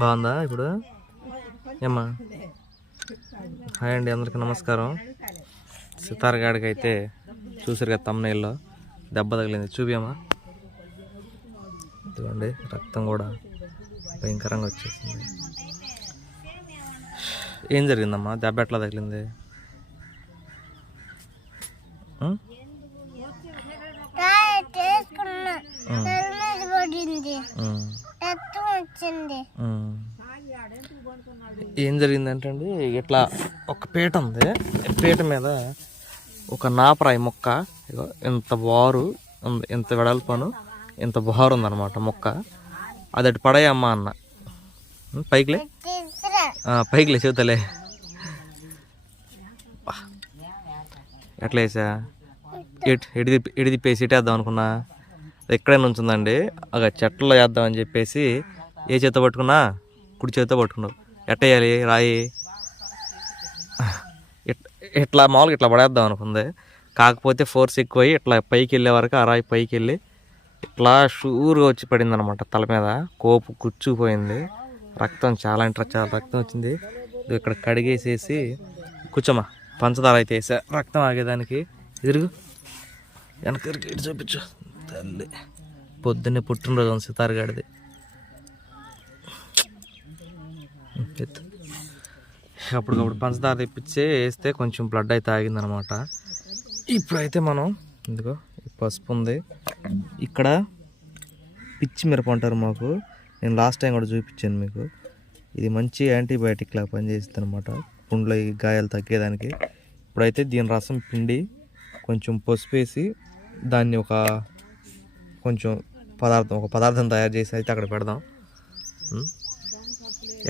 బాగుందా ఇప్పుడు? ఏమ్మా? హాయ్ అండి అందరికీ నమస్కారం. సితారగాడికి అయితే చూసారు కదా తమ్నైల్లో దెబ్బ తగిలింది. చూపియమ్మా ఇదిగోండి రక్తం కూడా భయంకరంగా వచ్చేసింది. ఏం జరిగిందమ్మా? దెబ్బ ఎట్లా తగిలింది? పడింది. వచ్చింది. ఏం జరిగిందంటే అండి ఇట్లా ఒక పీట ఉంది. పీట మీద ఒక నాపరాయి మొక్క ఇగో ఇంత బారు ఉంది ఇంత వెడల్పను ఇంత బారు ఉందన్నమాట మొక్క. అది అటు పడేయమ్మా అన్న. పైకిలే పైకిలే చెబుతలే బా. ఎట్లా వేసా ఎటు ఎడి తిప్పి ఎడి తిప్పేసి ఇటు వేద్దాం అనుకున్నా. అది ఇక్కడే నుంచుందండి అగ చెట్లలో వేద్దామని చెప్పేసి ఏ చేత్తో పట్టుకున్నా కుడి చేత్తో పట్టుకున్నావు ఎట్టేయాలి? రాయి. ఇట్- ఇట్లా మామూలుగా ఇట్లా పడేద్దాం అనుకుంది. కాకపోతే ఫోర్స్ ఎక్కువై ఇట్లా పైకి వెళ్ళే వరకు ఆ రాయి పైకి వెళ్ళి ఇట్లా షూర్గా వచ్చి పడింది అనమాట తల మీద. కోపు కుచ్చుకుపోయింది. రక్తం చాలా అంటే చాలా రక్తం వచ్చింది. ఇక్కడ కడిగేసేసి కూర్చోమా. పంచదార అయితే వేసా. రక్తం ఆగేదానికి ఎదురుగు. వెనకరికి ఇటు చూపించు. తల్లి పొద్దున్నే పుట్టినరోజు సితారు గడిది ఎత్తు అప్పటికప్పుడు పంచదార తెప్పించి వేస్తే కొంచెం బ్లడ్ అయితే ఆగిందనమాట ఇప్పుడైతే మనం ఈ పసుపు ఉంది. ఇక్కడ పిచ్చి మిరప అంటారు మాకు. నేను లాస్ట్ టైం కూడా చూపించాను మీకు. ఇది మంచి యాంటీబయాటిక్ లాగా పనిచేస్తుంది అనమాట పుండ్లో గాయాలు తగ్గేదానికి. ఇప్పుడైతే దీని రసం పిండి కొంచెం పసుపు వేసి దాన్ని ఒక కొంచెం పదార్థం ఒక పదార్థం తయారు చేసి అయితే అక్కడ పెడదాం?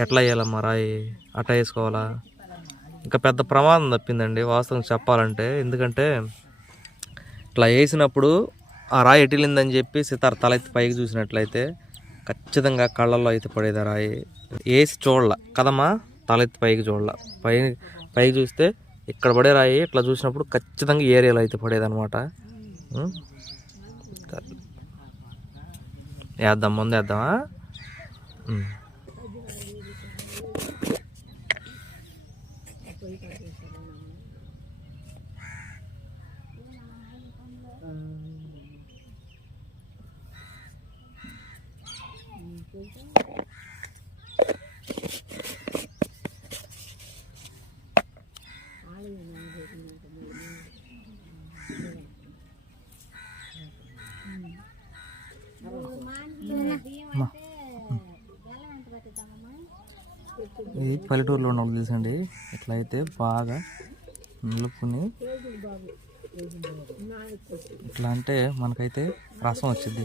ఎట్లా వేయాలమ్మా రాయి అట్లా వేసుకోవాలా ఇంకా పెద్ద ప్రమాదం తప్పిందండి వాస్తవం చెప్పాలంటే. ఎందుకంటే ఇట్లా వేసినప్పుడు ఆ రాయి ఎటిలిందని చెప్పి సితార్ తలెత్తి పైకి చూసినట్లయితే ఖచ్చితంగా కళ్ళల్లో అయితే పడేది రాయి. వేసి చూడాల. కదమ్మా? తలెత్తి పైకి చూడాల. పై పైకి చూస్తే ఇక్కడ పడే రాయి ఇట్లా చూసినప్పుడు ఖచ్చితంగా ఏరియాలో అయితే పడేది అనమాట వేద్దాం ముందు వేద్దామా? ఇది పల్లెటూరులో ఉన్న వాళ్ళు తెలుసండి ఇట్లా అయితే బాగా నలుపుకుని ఇట్లా అంటే మనకైతే రసం వచ్చింది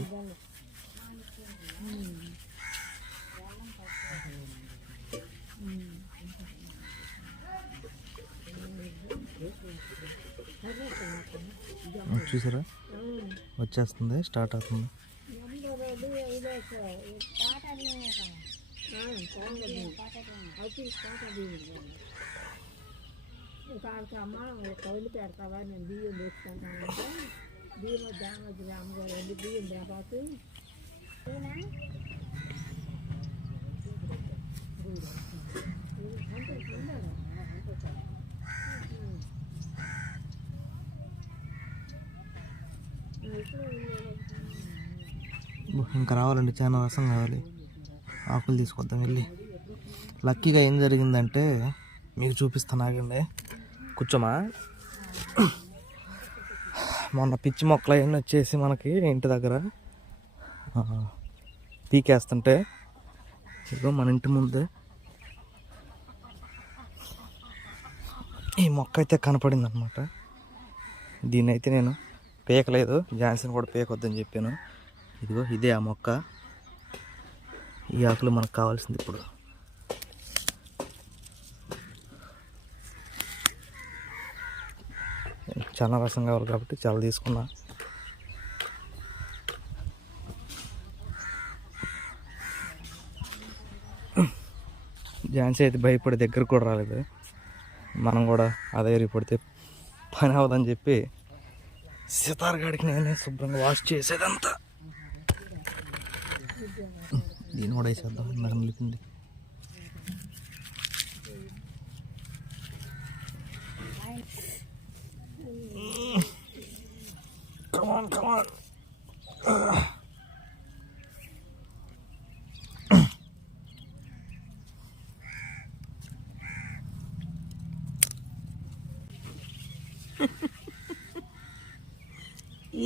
చూసారా? వచ్చేస్తుంది స్టార్ట్ అవుతుంది. అమ్మ కౌలు పెడతావా నేను బియ్యం తెచ్చుకుంటానంటే బియ్యం డ్యామేజ్ అమ్మగారు వెళ్ళి బియ్యం తేపాకు బో, ఇంకా రావాలండి చాలా రసం కావాలి. ఆకులు తీసుకొద్దాం వెళ్ళి. లక్కీగా ఏం జరిగిందంటే మీకు చూపిస్తాను ఆగండి. కూర్చోమా? మొన్న పిచ్చి మొక్కలు అవన్నీ వచ్చేసి మనకి ఇంటి దగ్గర పీకేస్తుంటే ఇదిగో మన ఇంటి ముందే. ఈ మొక్క అయితే కనపడింది అనమాట దీన్నైతే నేను పీకలేదు. జాన్సన్ కూడా పీకొద్దని చెప్పాను. ఇదిగో ఇదే ఆ మొక్క. ఈ ఆకులు మనకు కావాల్సింది ఇప్పుడు. చాలా రసం కావాలి కాబట్టి చాలా తీసుకున్నా. ఝాన్సీ అయితే భయపడి దగ్గర కూడా రాలేదు. మనం కూడా అదే పడితే పని అవదని చెప్పి సితార్ గాడికి నేనే శుభ్రంగా వాష్ చేసేదంతా. దీన్ని కూడా వేసేద్దాం ఇందాక నిలిపింది కమాన్ కమాన్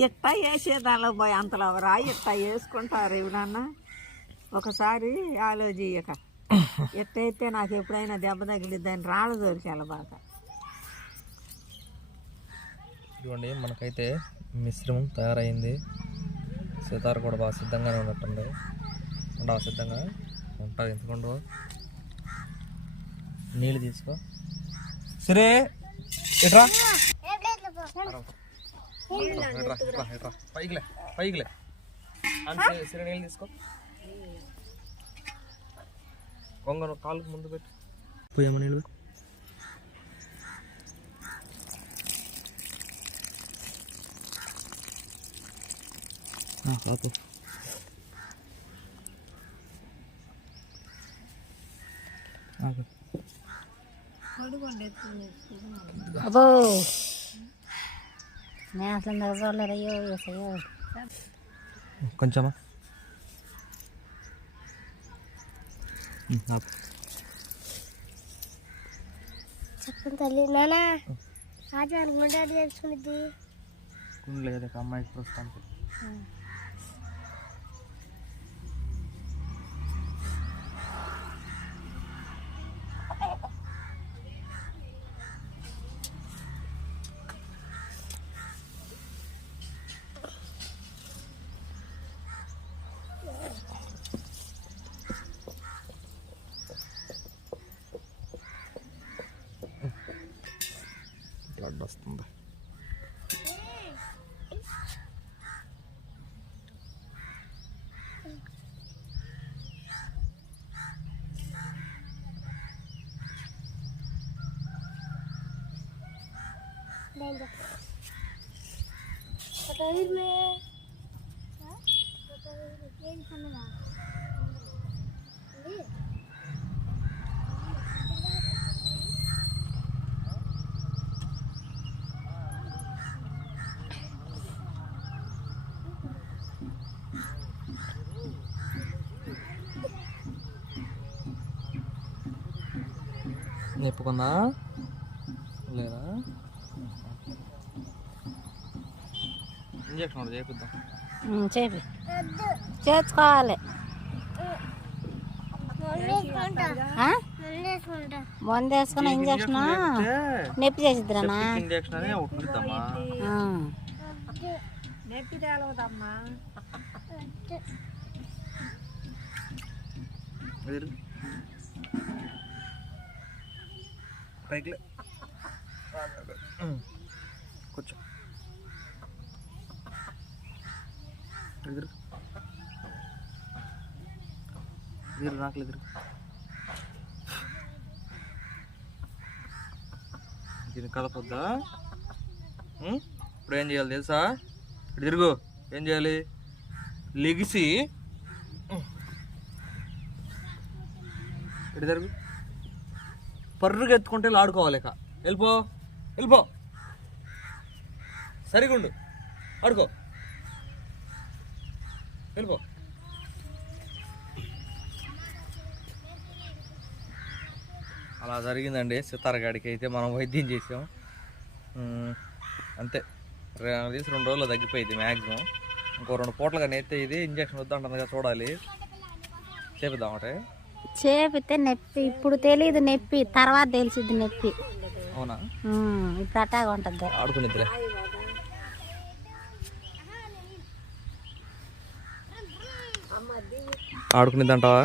ఇట్ట వేసేదానిలో పోయి అంతలో రా ఇట్ట వేసుకుంటారు ఇవి నాన్న. ఒకసారి ఆలోచించక ఎట్టయితే నాకు ఎప్పుడైనా దెబ్బ తగిలిద్దని రాళ్ళు దొరికాలి బాగా ఇదిగోండి మనకైతే మిశ్రమం తయారైంది. సీతార కూడా బాగా సిద్ధంగానే ఉన్నట్టుంది. ఉండవా సిద్ధంగా ఉంటుంది ఎందుకుండవు నీళ్ళు తీసుకో. సరే ఎట్రా? పైకిలే పైకిలే. అంతే సరే నీళ్ళు తీసుకో. కొంగను కాలుకు ముందు పెట్టు. పోయామా నీళ్ళు? కాపు అబ్బో. కొంచెమా చెప్పండి తల్లి నానా రాజు అనుకుంటే అది తెలుసుకునిద్ది లేదు అమ్మాయికి ప్రస్తుతానికి బ్లడ్ వస్తుంది నిప్పుకుందా లేదా? ఇంజక్షన్ కూడా చేపిద్దాం. చేపి. చేసుకోవాలి ఆ? ముందేసుకుంటా మందు వేసుకున్న ఇంజక్షన్ నొప్పి చేసిద్దిరానా? నొప్పి తేలవదమ్మా పైకి. కూర్చో. ఎదురు. ఎదురు నాకు ఎదురు. దీన్ని కలపొద్దా? ఇప్పుడు ఏం చేయాలి తెలుసా? ఇటు తిరుగు. ఏం చేయాలి? లెగిసి. ఇటు తిరుగు. పర్రుగా ఎత్తుకుంటే ఆడుకోవాలిక వెళ్ళిపో వెళ్ళిపో. సరిగుండు. ఆడుకో. వెళ్ళిపో. అలా జరిగిందండి. సితారగాడికి అయితే మనం వైద్యం చేసాం. అంతే. తీసి రెండు రోజుల్లో తగ్గిపోయింది మ్యాక్సిమం ఇంకో రెండు పూటలుగా నేస్తే ఇది ఇంజక్షన్ వద్దంటుందిగా చూడాలి. చేపిద్దామటే చేపితే నొప్పి. ఇప్పుడు తెలియదు నొప్పి తర్వాత తెలిసిద్ది నొప్పి. అవునా? ఇప్పుడు అట్టాగా ఉంటుంది. ఆడుకునిద్దిలే. ఆడుకునిద్దంటావా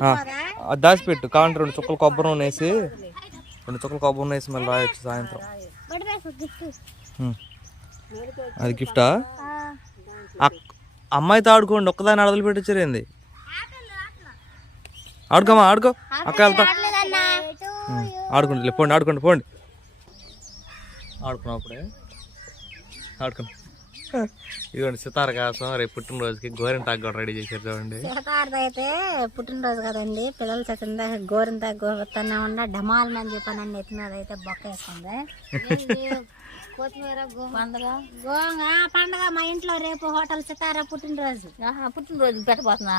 ఆ, అది దాచిపెట్టు. కావాలంటే రెండు చుక్కలు కొబ్బరి వేసి రెండు చుక్కలు కొబ్బరి వేసి మళ్ళీ రాయొచ్చు సాయంత్రం. అది గిఫ్టా? అమ్మాయితో ఆడుకోండి. ఒక్కదాన్ని అడదులు పెట్టించారేంది? ఆడుకోమా ఆడుకో. అక్క వెళ్తా. ఉమ్, ఆడుకోండి పోండి ఆడుకోండి పోండి. ఆడుకున్నప్పుడే ఆడుకోండి ఇదిగోండి సితార కోసం రేపు పుట్టినరోజుకి గోరింటాకు కూడా రెడీ చేశారు చూడండి. అయితే పుట్టినరోజు కదండి పిల్లలు చచ్చిందా గోరింత గోరుతూనే ఉన్న. డమాల్ అని చెప్పానండి ఎత్తినది అయితే బొక్క వేస్తుంది కొత్తిమీర పండుగ? గోంగ పండుగ మా ఇంట్లో రేపు హోటల్ సితారా పుట్టినరోజు. పుట్టినరోజు పెట్టబోతున్నా.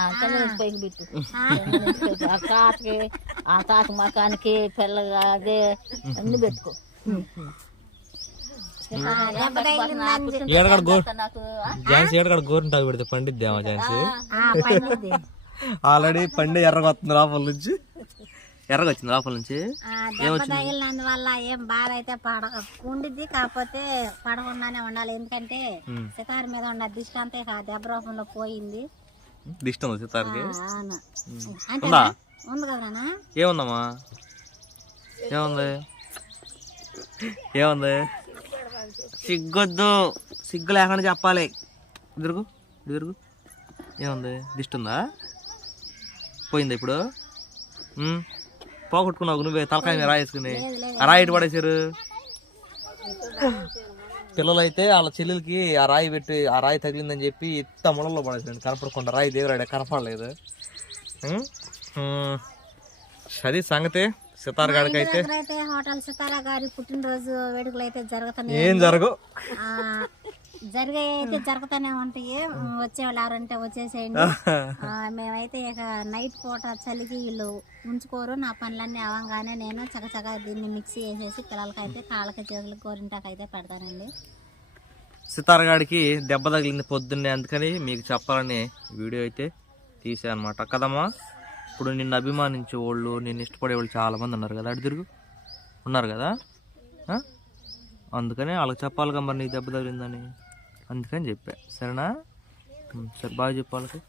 పైకి పెట్టు. ఆ. కాటకి ఆ తాత మకానికి పిల్లగా అదే అన్ని పెట్టుకో. గోరింటాకు పెడితే పండిద్దామా ఝాన్సీ. ఆల్రెడీ పండి ఎర్రగా వస్తుంది లోపల నుంచి. ఎర్రగా వచ్చింది లోపల నుంచి? తగిలినందువల్ల ఏం బాధ అయితే పడ ఉండిద్ది కాకపోతే పడకుండానే ఉండాలి. ఎందుకంటే సితార్ మీద ఉన్న దిష్టి అంతా ఆ దెబ్బ రూపంలో పోయింది. దిష్టం ఉంది సితార్కి? ఉందా? కదా? ఏముందమ్మా? ఏముంది? ఏముంది? సిగ్గొద్దు. సిగ్గు లేకుండా చెప్పాలి. ఎదురుగు ఎదురుగు ఏముంది? దిష్టి ఉందా? పోయిందా ఇప్పుడు? పోగొట్టుకున్నావు నువ్వే తలకాయ మీద రాయేసుకుని. ఆ రాయి పడేసారు పిల్లలైతే వాళ్ళ చెల్లెలకి ఆ రాయి పెట్టి ఆ రాయి తగిలిందని చెప్పి ఇత్త ముళ్ళలో పడేసాడు కనపడకుండా రాయి దగ్గర కనపడలేదు. అది సంగతి. సితార్ గాడికి అయితే అయితే హోటల్ సితారా గారి పుట్టినరోజు వేడుకలు అయితే జరుగుతున్నాయి ఏం జరగవు. ఆ, జరిగే అయితే జరుగుతూనే ఉంటాయి. వచ్చేవాళ్ళు ఎవరంటే వచ్చేసేయండి. మేమైతే ఇక నైట్ పూట చలికి వీళ్ళు ఉంచుకోరు. నా పనులన్నీ అవంగానే నేను చకచక దీన్ని మిక్సీ వేసేసి పిల్లలకి అయితే కాళ్ళకి చేతులకి గోరింటాకు అయితే పెడతానండి. సితార్ గాడికి దెబ్బ తగిలింది పొద్దున్నే అందుకని మీకు చెప్పాలని వీడియో అయితే తీసా అనమాట కదమ్మా ఇప్పుడు నిన్ను అభిమానించే వాళ్ళు నిన్ను ఇష్టపడే వాళ్ళు చాలా మంది ఉన్నారు కదా అటు తిరుగు. ఉన్నారు కదా? అందుకని వాళ్ళకి చెప్పాలిగా మరి నీకు దెబ్బ తగిలిందని. అందుకని చెప్పా. సరేనా? సరే బాగా చెప్పాలి